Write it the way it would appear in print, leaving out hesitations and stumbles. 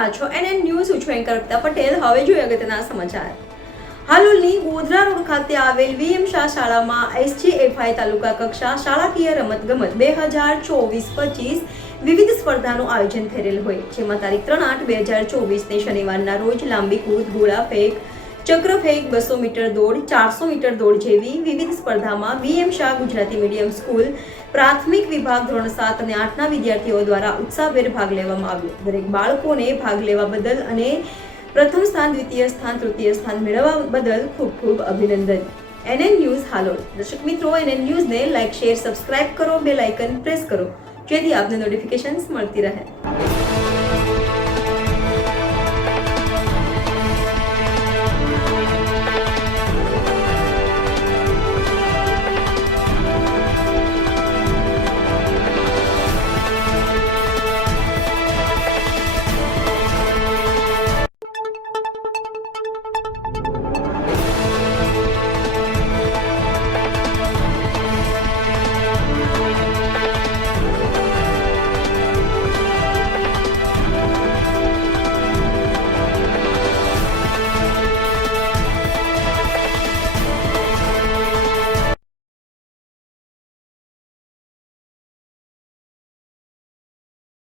રહ્યા છો NN news. હું છું એન્કર અર્પિતા પટેલ. હવે જોઈએ અગત્યના સમાચાર. હાલોલની ગોધરા રોડ ખાતે આવેલ VM શાહ શાળામાં SGFI તાલુકા કક્ષા શાળાકીય રમતગમત 2024-25 વિવિધ સ્પર્ધાનું આયોજન થયેલ હોય, જેમાં તારીખ 3/8/2024 શનિવારના રોજ લાંબી કૂદ, ગોળા ફેંક, ચક્ર ફેંક, 200 મીટર દોડ, 400 મીટર દોડ જેવી વિવિધ સ્પર્ધામાં VM Shah Gujarati medium school પ્રાથમિક વિભાગ ધોરણ 7 અને 8ના વિદ્યાર્થીઓ દ્વારા ઉત્સાહભેર ભાગ લેવામાં આવ્યો. દરેક બાળકોને ભાગ લેવા બદલ અને પ્રથમ સ્થાન, દ્વિતીય સ્થાન, તૃતીય સ્થાન મેળવવા બદલ ખૂબ ખૂબ અભિનંદન. NN news Halol. દર્શક મિત્રો, NN ન્યૂઝને લાઇક, શેર, સબસ્ક્રાઇબ કરો, બેલ આઇકન પ્રેસ કરો, જેથી આપને નોટિફિકેશન્સ મળતી રહે.